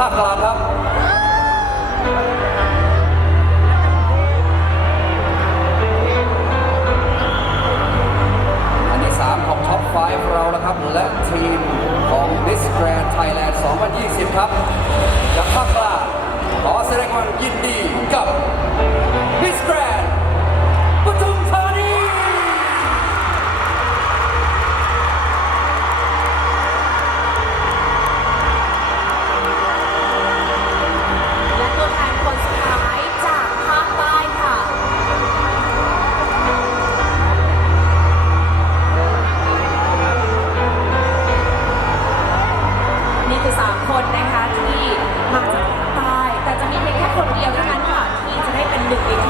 啊 好 คนนะคะที่มาจากใต้แต่จะมีเพียงแค่คนเดียวเท่านั้นค่ะที่จะได้เป็นหนึ่งในที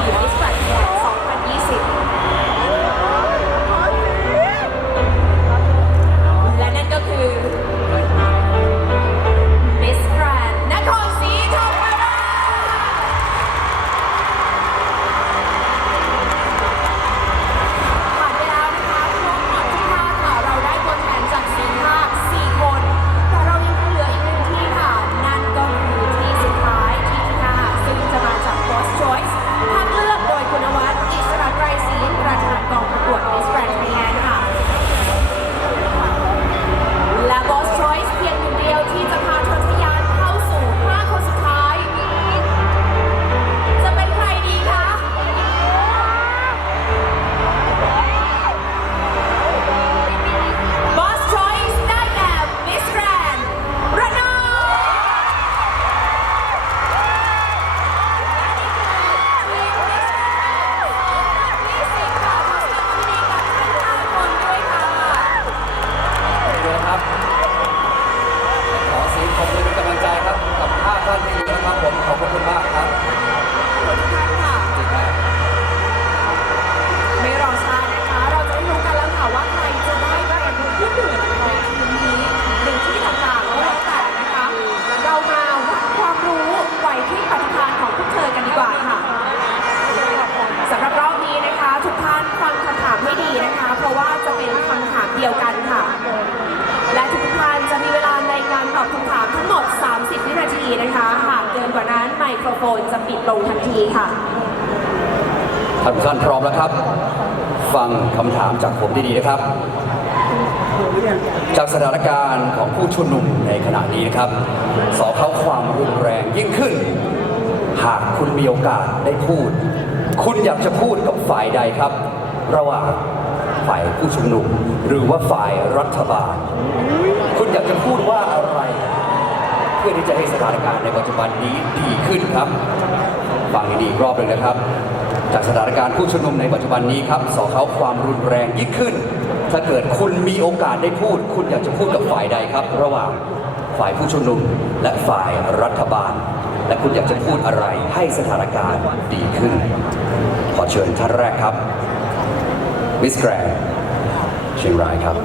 โครโฟนจะปิดลงทันทีค่ะท่านผู้ชมพร้อมแล้วครับ ฟังคำถามจากผมดีๆนะครับ จากสถานการณ์ของผู้ชุมนุมในขณะนี้นะครับ สอเขาความรุนแรงยิ่งขึ้น หากคุณมีโอกาสได้พูด คุณอยากจะพูดกับฝ่ายใดครับ ระหว่างฝ่ายผู้ชุมนุม หรือว่าฝ่ายรัฐบาล คุณอยากจะพูดว่าอะไร เพื่อที่จะให้สถานการณ์ในปัจจุบันนี้ดีขึ้นครับฟังดีๆอีรอบหนึ่งนะครับ จากสถานการณ์ผู้ชุมนุมในปัจจุบันนี้ครับสอเขาความรุนแรงยิ่งขึ้น ถ้าเกิดคุณมีโอกาสได้พูด คุณอยากจะพูดกับฝ่ายใดครับ ระหว่างฝ่ายผู้ชุมนุมและฝ่ายรัฐบาล และคุณอยากจะพูดอะไรให้สถานการณ์ดีขึ้น ขอเชิญท่านแรกครับมิสแกรนเชียงรายครับ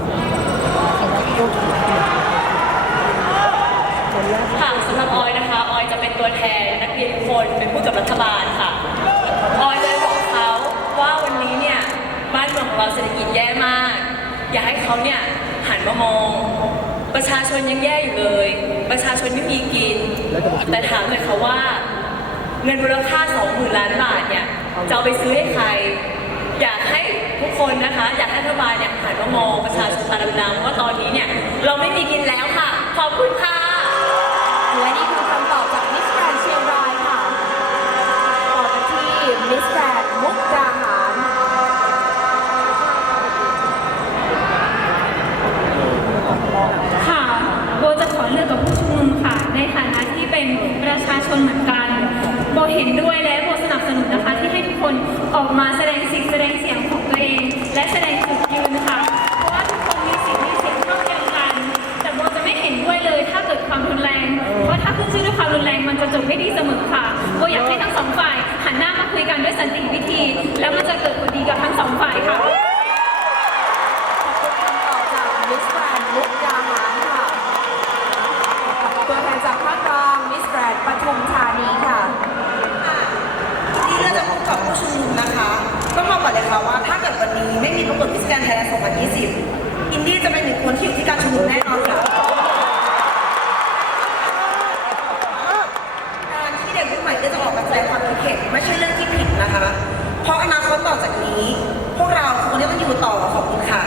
ค่ะสำหรับออยนะคะ ออยจะเป็นตัวแทนนักเรียนทุกคนเป็นผู้กับรัฐบาลค่ะ ออยจะบอกเขาว่าวันนี้เนี่ยบ้านเมืองของเราเศรษฐกิจแย่มาก อยากให้เขาเนี่ยหันมามอง ประชาชนยังแย่อยู่เลย ประชาชนไม่มีกิน แต่ถามเลยค่ะว่า เงินมูลค่า20,000ล้านบาทเนี่ยจะเอาไปซื้อให้ใคร อยากให้ทุกคนนะคะ อยากให้รัฐบาลเนี่ยหันมามองประชาชนตาดำๆว่าตอนนี้เนี่ยเราไม่มีกินแล้วค่ะขอบคุณค่ะ และนี่คือคำตอบจากมิสแกรนเชียงรายค่ะ ต่อกันที่มิสแกรนมุกดาหาร ค่ะโบจะขอเลือกกับผู้ชุมนุมค่ะ ในฐานะที่เป็นประชาชนเหมือนกัน โบเห็นด้วยและโบสนับสนุนนะคะที่ให้ทุกคนออกมา ที แล้วมันจะเกิดผลดีกับทั้งสองฝ่ายี้ พวกเราคงได้มาอยู่ต่อขอบคุณค่ะ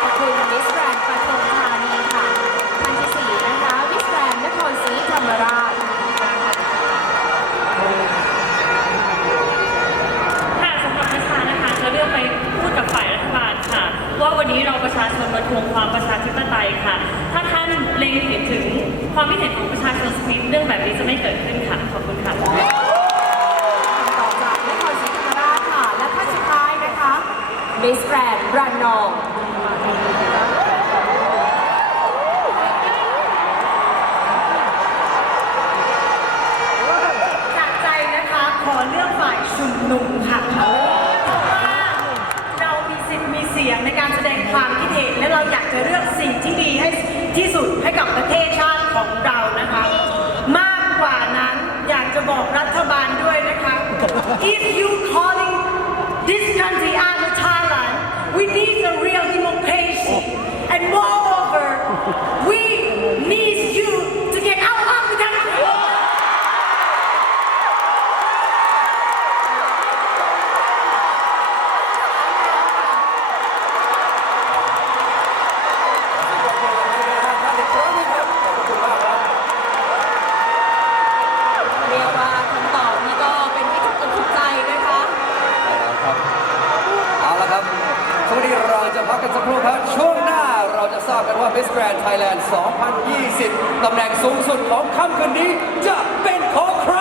ขอบคุณมิสแกรนด์ปทุมธานีค่ะท่นที่สี่นะคะมิสแรนนครศรีธรรมราช ค่ะสำหรับประชานะคะจะเลือกไปพูดกับฝ่ายรัฐบาลค่ะ ว่าวันนี้เราประชาชนมาทวงความประชาธิปไตยค่ะ ถ้าท่านเล็งเห็นถึงความไม่เห็นของประชาชนสักนิดเรื่องแบบนี้จะไม่เกิดขึ้นค่ะ ขอบคุณค่ะ มิสแกรนด์ระนองจากใจนะคะขอเลือกฝ่ายชุมนุมค่ะเพราะว่าเรามีสิทธิ์มีเสียงในการแสดงความคิดเห็นและเราอยากจะเลือกสิ่งที่ดีให้ที่สุดให้กับประเทศชาติของเรานะคะ มากกว่านั้นอยากจะบอกรัฐบาลด้วยนะคะ if you calling this country as a Thailand we need a real democracy. And moreover we เราจะพักกันสักครู่ครับ ช่วงหน้าเราจะทราบกันว่า Miss Grand Thailand 2020 ตำแหน่งสูงสุดของค่ำคืนนี้จะเป็นของใคร